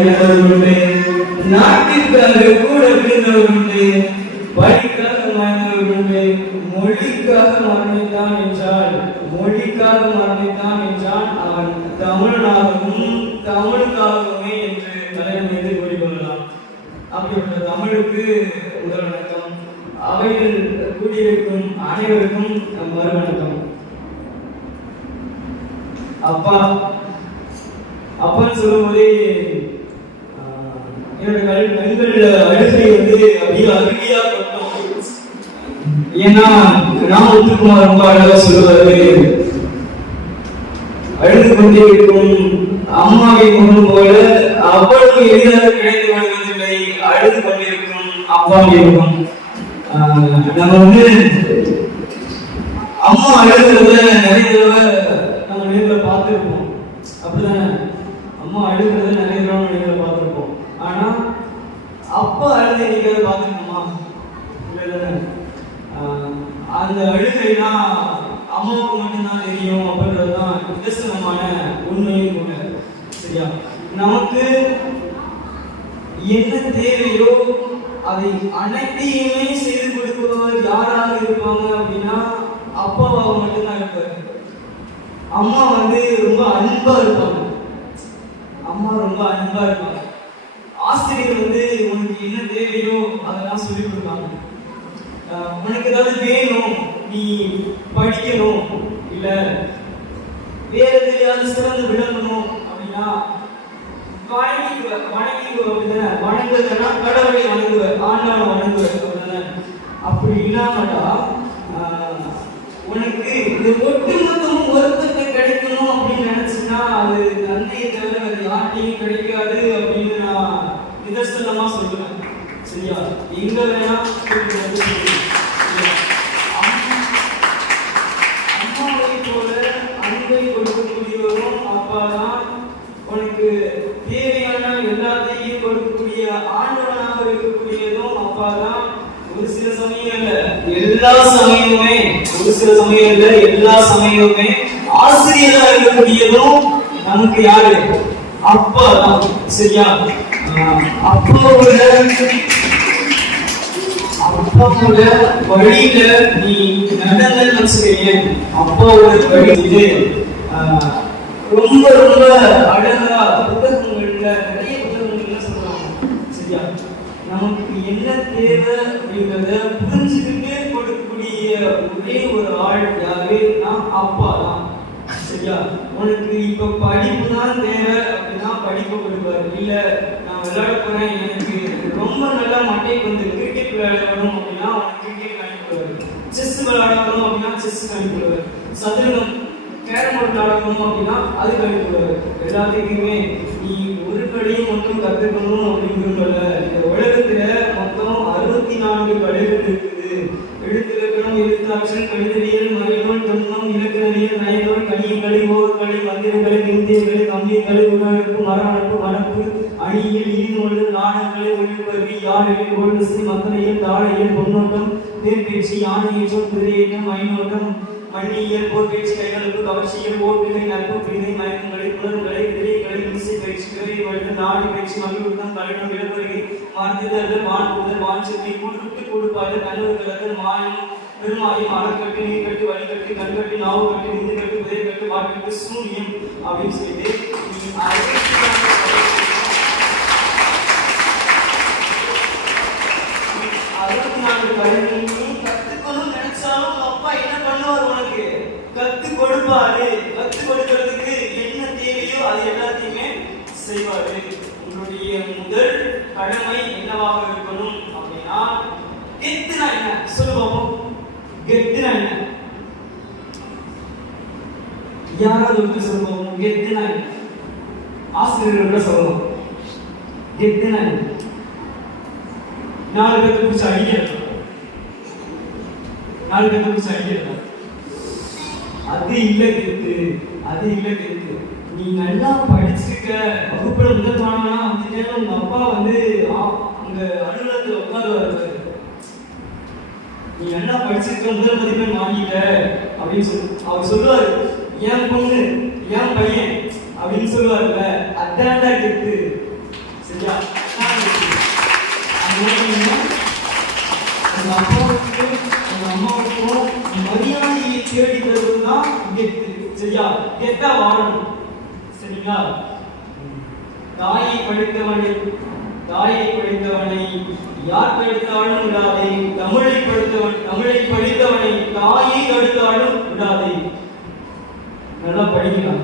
உண்டு, நாட்டிற்காக கூட பிறந்தவர் உண்டு, வழிக்காக மறைந்தவர் உண்டு, மொழிக்காக மரணித்தான் என்றால் அவன் தமிழனாகவும் தமிழுக்காகவுமே என்று தலைவர் மீது கூறிக்கொள்ளலாம். அப்படிப்பட்ட தமிழுக்கு முதல் வணக்கம். அவையில் கூடியிருக்கும் அனைவருக்கும் மறு வணக்கம். அப்பான்னு சொல்லும்போதே என்னோட கண்கள் அழுகை அப்படியே அருகியா பட்டோம். ஏன்னா ராமகுமார் ரொம்ப அழகா சொல்லுவாரு, அழுது கொண்டே இருக்கும் அம்மாவை முகம் போல அவ்வளவு எளிதாக கிடைத்து வருவதில்லை அழுது கொண்டிருக்கும் அப்பாவை முகம். நம்ம அம்மா அழுகிறத நிறைய தடவை நம்ம நேர்ல பார்த்துருப்போம், அப்படிதானே? அம்மா அழுகிறத நிறைய தடவை நேர்ல பார்த்துருப்போம். ஆனா அப்பா அழுது என்னைக்காவது பார்த்துருக்கோமா? இல்லைதானே? அந்த அழுகைனா அம்மாவுக்கு மட்டும்தான் தெரியும் அப்படின்றதுதான் நிதர்சனமான உண்மையும் கூட. சரியா? நமக்கு என்ன தேவையோ அதை அனைத்தையுமே செய்து கொடுப்பவர் யாராக இருப்பாங்க அப்படின்னா அப்பாவாக மட்டும்தான் இருப்பாரு. அம்மா ரொம்ப அன்பா இருப்பாங்க. ஆசிரியர் உனக்கு என்ன தேவையோ அதெல்லாம் சொல்லிக் கொடுப்பாங்க. உனக்கு ஏதாவது வேணும், நீ படிக்கணும், இல்ல வேற எதையாவது சிறந்து விளங்கணும் அப்படின்னா வணங்குவதுன்னா கடவுளை வணங்குவ, ஆண்டவனை வணங்குவ, அப்படி இல்லாமட்டா உனக்கு இந்த ஒட்டுமொத்தமும் ஒருத்தருக்கு கிடைக்கணும் அப்படின்னு நினைச்சுன்னா அது தந்தையை தவிர அது யார்ட்டையும் கிடைக்காது அப்படின்னு நான் நிதர்சனமா சொல்லுவேன். சரியா? எங்க வேணா அம்மாவை போல அன்பை கொடுக்கக்கூடியவரும் அப்பா தான். உனக்கு தேவையான எல்லாத்தையும் கொடுக்கக்கூடிய ஆண்டவனாக இருக்கக்கூடியதும் அப்பா தான். ஒரு சில சமயங்கள்ல எல்லா சமயமுமே ஆசிரியரா இருக்கக்கூடியதும் நமக்கு யாரு? அப்பா தான். சரியா? அப்பாவோட வழியில நீ நடந்தன்னு வச்சுக்கேன். அப்பாவோட வழி ரொம்ப ரொம்ப அழகா புத்தகங்கள்ல நிறைய புத்தகங்கள்ல சொல்றாங்க. சரியா? நமக்கு என்ன தேவை அப்படின்றத புரிஞ்சுக்கிட்டே கொடுக்கக்கூடிய ஒரே ஒரு ஆள் யாரு? நான் அப்பா தான். சரியா? உனக்கு இப்ப படிப்பு தான் தேவை அப்படின்னா படிப்பு கொடுப்பாரு. இல்ல நான் விளையாட போறேன், எனக்கு ரொம்ப நல்லா மட்டைக்கு கிரிக்கெட் விளையாடணும் அப்படின்னா அவனுக்கு கிரிக்கெட் அனுப்பிடுவாரு. செஸ் விளையாடணும் அப்படின்னா செஸ் அனுப்பிடுவாரு. சதுரங்கம் கேரம் போர்டு விளையாடணும் அப்படின்னா அதுக்கு அனுப்பிடுவாரு. எல்லாத்துக்குமே நீ ஒரு கடையும் மட்டும் கத்துக்கணும் அப்படின்னு சொல்ல. இந்த உலகத்துல மொத்தம் 64 கலைகள் இருக்குது. எழுத்திலக்கணம், எழுத்தாட்சம், கணிதவியல், மறைநூல், தொன்மம், இலக்கணவியல், நயநூல், கணியக்கலை, ஓர்கலை, மந்திரக்கலை, இந்தியக்கலை, கம்பியக்கலை, உணவமைப்பு, மரவமைப்பு, மரபு, அணியியல், ஈடுமொழிகள், நாடகங்களை, ஒளிபரப்பி, யாழியல், ஓல்டிசை, மத்தனையல், தாழையல், பொன்னோட்டம், தேர்பேச்சு, யானையேற்றம், குதிரையேற்றம், மைனோட்டம், மண்ணியல், போர்பேச்சு, கைகளுக்கு, கவர்ச்சியல், ஓட்டுகை, நட்பு, பிரிதை, மயக்கங்களை, புலன்களை, விதைகளை, இசை பயிற்சி, கிரை வழுது, நாடி பயிற்சி, மகிழ்வுத்தம், கல்விடம், விளம்புகை, மருந்துதல், வான்புதல், வான்செய்தி, கூடுவிட்டு கூடுபாடு, கனவு கலத்தல், மாயம், பெருமாயம், அறக்கட்டு, நீர்கட்டு, வழிகட்டு, கண்கட்டு, நாவு கட்டு, இந்து கட்டு, விதை கட்டு, வாட்கட்டு, சூரியம் அப்படின்னு சொல்லிட்டு 64 கலைகளையும் கத்துக்கணும்னு நினைச்சாலும் அப்பா என்ன பண்ணுவார்? உனக்கு கத்து கொடுப்பாரு. கத்து கொடுக்கிறதுக்கு என்ன தேவையோ அது எல்லாத்தையுமே செய்வாரு. உங்களுடைய முதல் கடமை என்னவாக இருக்கணும் அப்படின்னா, கெத்துனா என்ன சொல்லுவோம்? கெத்துனா என்ன? யாராவது சொல்லுவோம் கெத்துனா என்ன? ஆசிரியர்கள் சொல்லுவோம் கெத்துனா என்ன? 4 பேருக்கு பிடிச்ச அடிக்கிறது, 4 பேருக்கு பிடிச்ச அடிக்கிறது, அது இல்ல கெத்து. நீ நல்லா படிச்சுக்க, வகுப்புல முதல் மாணவனா வந்துட்டேன்னு உங்க அப்பா அங்க அலுவலகத்துல உட்கார்ந்து நீ நல்லா படிச்சிருக்க, முதல் மதிப்பெண் வாங்கிட்ட அப்படின்னு அவர் சொல்லுவாரு. என் பொண்ணு, என் பையன் அப்படின்னு சொல்லுவாருல்ல, அதான்டா கெத்து. மரியாதையை தேடி தருவதுதான் கெத்து. சரியா? கெத்தா வாழணும். சரிங்களா? தாயை படித்தவனை யார் தடுத்தாலும் விடாதே. தமிழை படித்தவனை தாயை தடுத்தாலும் விடாதே. நல்லா படிக்கலாம்.